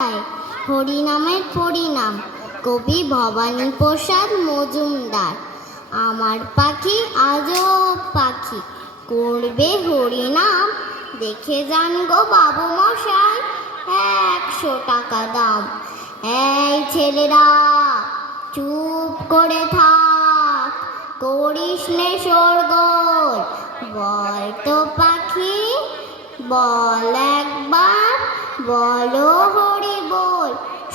হরিনামের পরিণাম। কবি ভবানীপ্রসাদ মজুমদার। আমার পাখি আজব পাখি, করবে হরিনাম, দেখে যান গো বাবু মশাই, 100 টাকা দাম। এই ছেলেরা চুপ করে থাক, করিস নে শোরগোল, বল তো পাখি বল একবার, বলো হরি বল।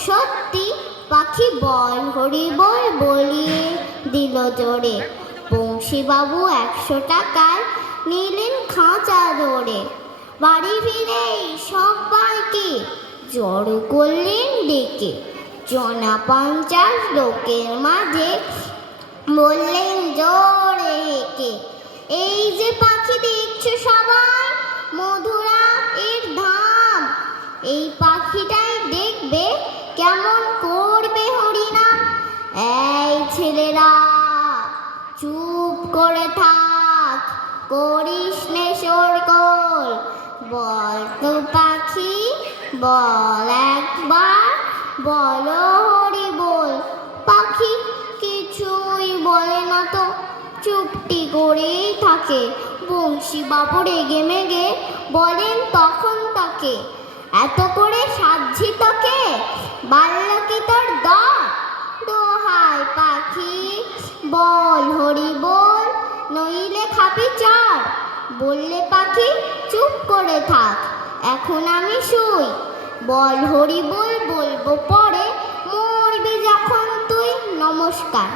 সত্যি পাখি বল হরি বল বলিয়ে দিল জোরে। বংশীবাবু 100 টাকায় নিলেন খাঁচা ধরে। বাড়ি ফিরেই সবাইকে জড়ো করলেন ডেকে। জনা 50 লোকের মাঝে বললেন জোরে হেঁকে, এই যে পাখি দেখছো সবাই, মধুরা এর ধাম। এই পাখিটাই দেখবে কেমন করবে হরিনাম। এই ছেলেরা চুপ করে থাক, করিস নে শোরগোল, বল তো পাখি বল একবার, বলো হরি বল। পাখি কিছুই বলে না তো, চুপটি করেই থাকে। বংশীবাবু রেগে মেগে বলেন তখন তাকে, এত করে সাধছি তোকে, বাড়ল কি তোর দর? দোহাই পাখি বল হরি বল, নইলে খাবি চর। বললে পাখি চুপ করে থাক, এখন আমি শুই, বল হরি বল বলবো পরে, মরবি যখন তুই। নমস্কার।